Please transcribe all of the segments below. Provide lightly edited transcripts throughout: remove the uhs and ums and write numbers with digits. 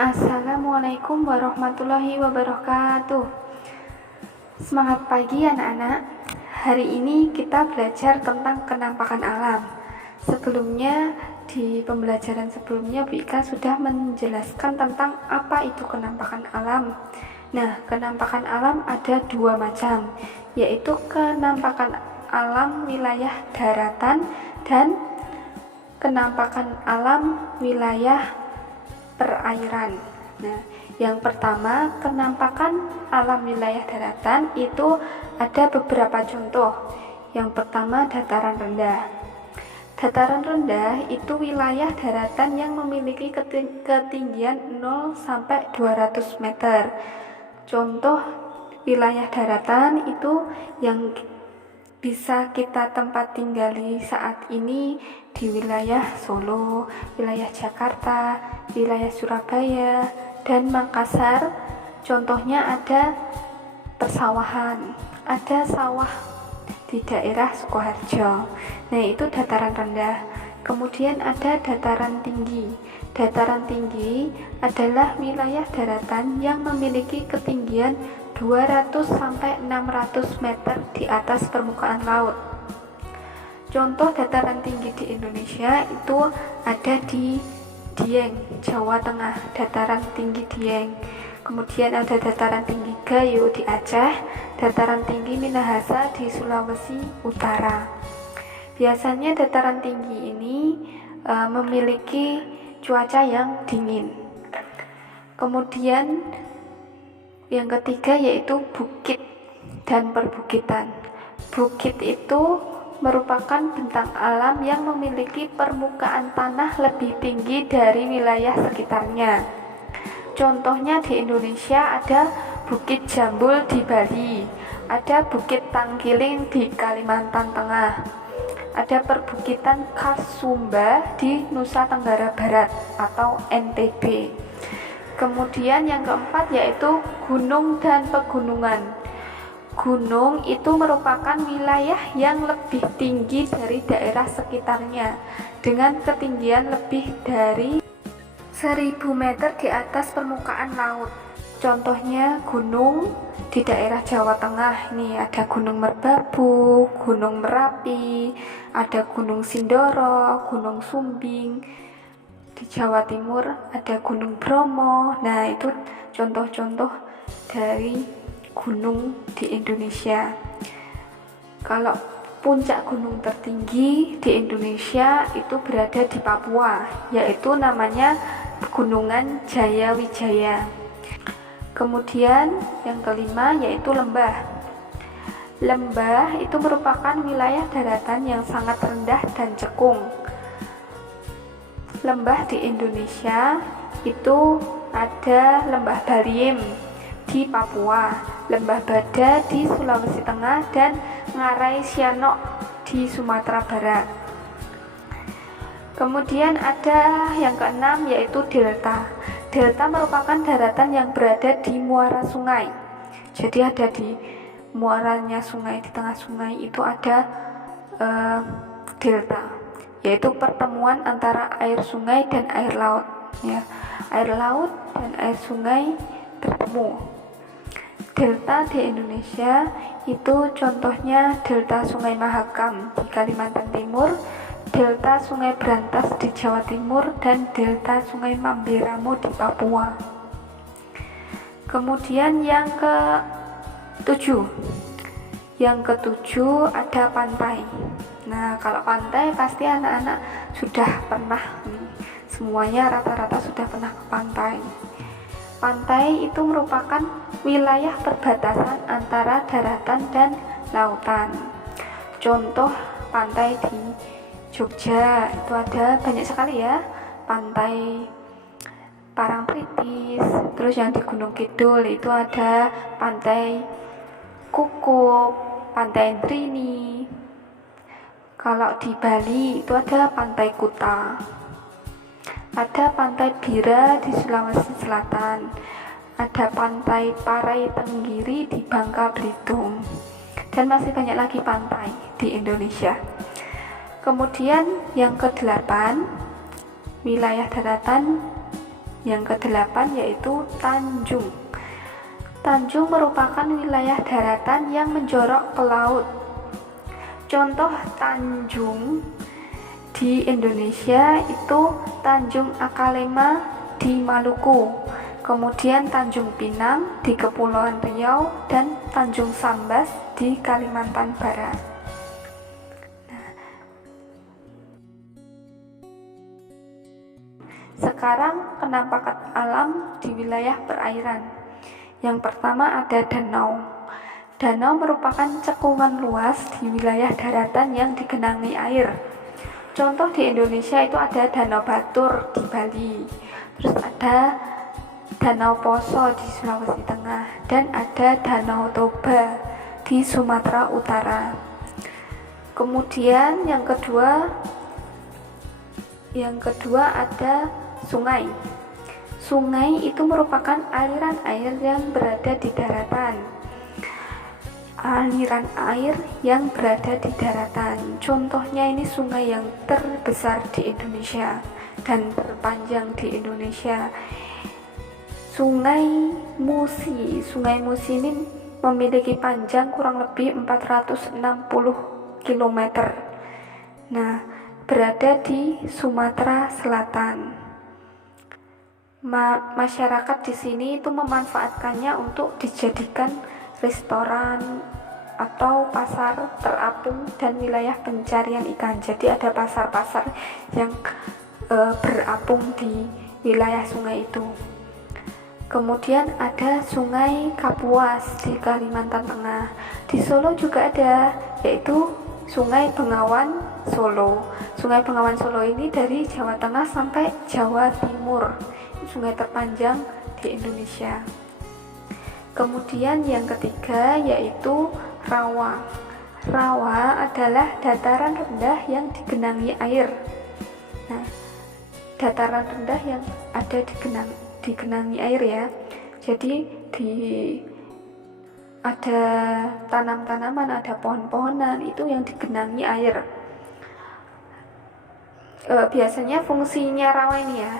Assalamualaikum warahmatullahi wabarakatuh. Semangat pagi anak-anak. Hari ini kita belajar tentang kenampakan alam. Sebelumnya, di pembelajaran sebelumnya Bu Ika sudah menjelaskan tentang apa itu kenampakan alam. Nah, kenampakan alam ada dua macam, yaitu kenampakan alam wilayah daratan dan kenampakan alam wilayah perairan. Nah, yang pertama, kenampakan alam wilayah daratan itu ada beberapa contoh. Yang pertama, dataran rendah. Dataran rendah itu wilayah daratan yang memiliki ketinggian 0 sampai 200 meter. Contoh wilayah daratan itu yang bisa kita tempat tinggali saat ini di wilayah Solo, wilayah Jakarta, wilayah Surabaya, dan Makassar. Contohnya ada persawahan, ada sawah di daerah Sukoharjo. Nah, itu dataran rendah. Kemudian ada dataran tinggi. Dataran tinggi adalah wilayah daratan yang memiliki ketinggian 200 sampai 600 meter di atas permukaan laut. Contoh dataran tinggi di Indonesia itu ada di Dieng, Jawa Tengah, dataran tinggi Dieng. Kemudian ada dataran tinggi Gayo di Aceh, dataran tinggi Minahasa di Sulawesi Utara. Biasanya dataran tinggi ini memiliki cuaca yang dingin. Kemudian yang ketiga yaitu bukit dan perbukitan. Bukit itu merupakan bentang alam yang memiliki permukaan tanah lebih tinggi dari wilayah sekitarnya. Contohnya di Indonesia ada Bukit Jambul di Bali, ada Bukit Tangkiling di Kalimantan Tengah, ada perbukitan Kasumba di Nusa Tenggara Barat atau NTB. Kemudian yang keempat yaitu gunung dan pegunungan. Gunung itu merupakan wilayah yang lebih tinggi dari daerah sekitarnya dengan ketinggian lebih dari 1000 meter di atas permukaan laut. Contohnya gunung di daerah Jawa Tengah, ini ada Gunung Merbabu, Gunung Merapi, ada Gunung Sindoro, Gunung Sumbing. Di Jawa Timur ada Gunung Bromo. Nah, itu contoh-contoh dari gunung di Indonesia. Kalau puncak gunung tertinggi di Indonesia itu berada di Papua, yaitu namanya Pegunungan Jayawijaya. Kemudian yang kelima yaitu lembah. Lembah itu merupakan wilayah daratan yang sangat rendah dan cekung. Lembah di Indonesia itu ada Lembah Baliem di Papua, Lembah Bada di Sulawesi Tengah, dan Ngarai Sianok di Sumatera Barat. Kemudian ada yang keenam yaitu delta. Delta merupakan daratan yang berada di muara sungai. Jadi ada di muaranya sungai, di tengah sungai itu ada delta, yaitu pertemuan antara air sungai dan air laut. Ya, air laut dan air sungai bertemu. Delta di Indonesia itu contohnya delta Sungai Mahakam di Kalimantan Timur, delta Sungai Brantas di Jawa Timur, dan delta Sungai Mamberamo di Papua. Kemudian yang ketujuh ada pantai. Nah, kalau pantai pasti anak-anak sudah pernah nih, semuanya rata-rata sudah pernah ke pantai. Pantai itu merupakan wilayah perbatasan antara daratan dan lautan. Contoh pantai di Jogja itu ada banyak sekali ya, pantai Parangtritis. Terus yang di Gunung Kidul itu ada pantai Kukup, pantai Trini. Kalau di Bali itu ada pantai Kuta, ada pantai Bira di Sulawesi Selatan, ada pantai Parai Tenggiri di Bangka Belitung, dan masih banyak lagi pantai di Indonesia. Kemudian yang ke-8, wilayah daratan Yang kedelapan yaitu Tanjung. Tanjung merupakan wilayah daratan yang menjorok ke laut. Contoh tanjung di Indonesia itu Tanjung Akalema di Maluku, kemudian Tanjung Pinang di Kepulauan Riau, dan Tanjung Sambas di Kalimantan Barat. Sekarang penampakan alam di wilayah perairan. Yang pertama ada danau. Danau merupakan cekungan luas di wilayah daratan yang digenangi air. Contoh di Indonesia itu ada Danau Batur di Bali, terus ada Danau Poso di Sulawesi Tengah, dan ada Danau Toba di Sumatera Utara. Kemudian yang kedua ada sungai. Sungai itu merupakan aliran air yang berada di daratan. Aliran air yang berada di daratan. Contohnya ini sungai yang terbesar di Indonesia dan terpanjang di Indonesia. Sungai Musi. Sungai Musi ini memiliki panjang kurang lebih 460 km. Nah, berada di Sumatera Selatan. Masyarakat di sini itu memanfaatkannya untuk dijadikan restoran atau pasar terapung dan wilayah pencarian ikan. Jadi ada pasar-pasar yang berapung di wilayah sungai itu. Kemudian ada Sungai Kapuas di Kalimantan Tengah. Di Solo juga ada, yaitu Sungai Bengawan Solo. Sungai Bengawan Solo ini dari Jawa Tengah sampai Jawa Timur. Sungai terpanjang di Indonesia. Kemudian yang ketiga yaitu rawa. Rawa adalah dataran rendah yang digenangi air. Nah, dataran rendah yang ada digenangi air ya. Jadi ada tanam-tanaman, ada pohon-pohonan itu yang digenangi air. Biasanya fungsinya rawa ini ya.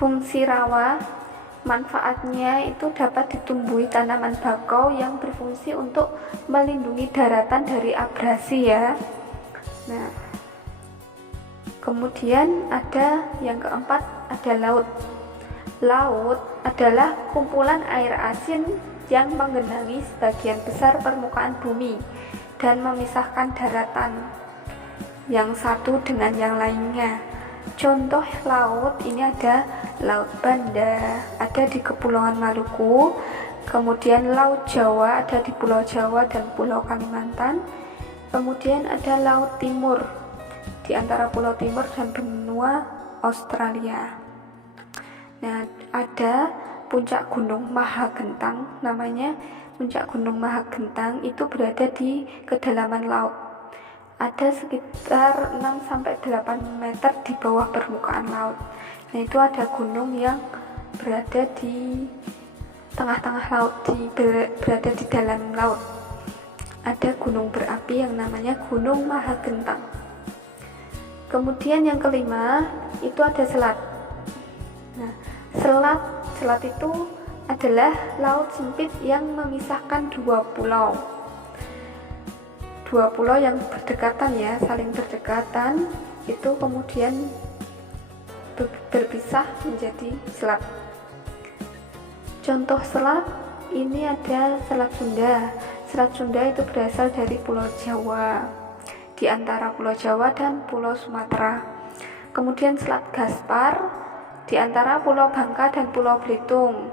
Fungsi rawa, manfaatnya itu dapat ditumbuhi tanaman bakau yang berfungsi untuk melindungi daratan dari abrasi ya. Nah, kemudian ada yang keempat, ada laut. Laut adalah kumpulan air asin yang menggenangi sebagian besar permukaan bumi dan memisahkan daratan yang satu dengan yang lainnya. Contoh laut ini ada Laut Banda, ada di Kepulauan Maluku, kemudian Laut Jawa ada di Pulau Jawa dan Pulau Kalimantan, kemudian ada Laut Timur di antara Pulau Timur dan benua Australia. Nah, ada puncak Gunung Mahagentang, namanya puncak Gunung Mahagentang, itu berada di kedalaman laut. Ada sekitar 6-8 meter di bawah permukaan laut. Nah, itu ada gunung yang berada di tengah-tengah laut, berada di dalam laut. Ada gunung berapi yang namanya Gunung Mahagentang. Kemudian yang kelima itu ada selat. Nah, selat itu adalah laut sempit yang memisahkan dua pulau yang berdekatan ya, saling berdekatan, itu kemudian berpisah menjadi selat. Contoh selat ini ada Selat Sunda. Selat Sunda itu berasal dari Pulau Jawa, di antara Pulau Jawa dan Pulau Sumatera. Kemudian Selat Gaspar di antara Pulau Bangka dan Pulau Belitung.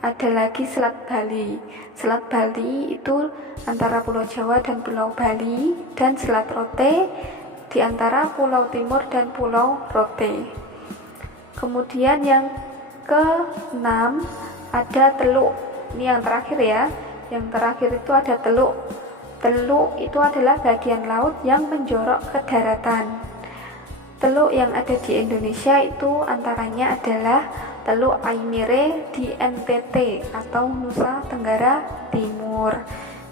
Ada lagi Selat Bali. Selat Bali itu antara Pulau Jawa dan Pulau Bali, dan Selat Rote di antara Pulau Timur dan Pulau Rote. Kemudian yang ke-6 ada Teluk. Ini yang terakhir ya. Yang terakhir itu ada Teluk. Teluk itu adalah bagian laut yang menjorok ke daratan. Teluk yang ada di Indonesia itu antaranya adalah Teluk Aimere di NTT atau Nusa Tenggara Timur.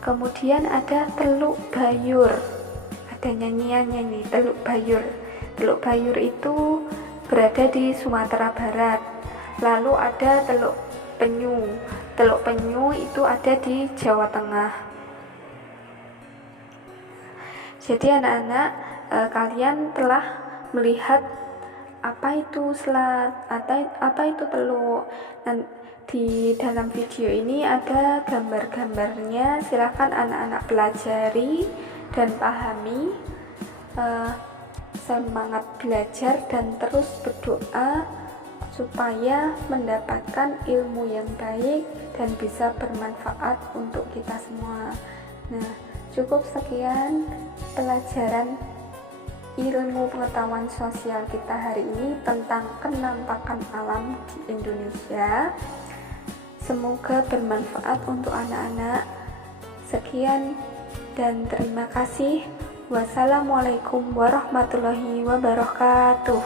Kemudian ada Teluk Bayur. Ada nyanyiannya nih, Teluk Bayur. Teluk Bayur itu berada di Sumatera Barat. Lalu ada Teluk Penyu. Teluk Penyu itu ada di Jawa Tengah. Jadi anak-anak, kalian telah melihat apa itu selat, apa itu teluk. Dan di dalam video ini ada gambar-gambarnya. Silakan anak-anak pelajari dan pahami. Semangat belajar dan terus berdoa supaya mendapatkan ilmu yang baik dan bisa bermanfaat untuk kita semua. Nah, cukup sekian pelajaran ilmu pengetahuan sosial kita hari ini tentang kenampakan alam di Indonesia. Semoga bermanfaat untuk anak-anak. Sekian dan terima kasih. Wassalamualaikum warahmatullahi wabarakatuh.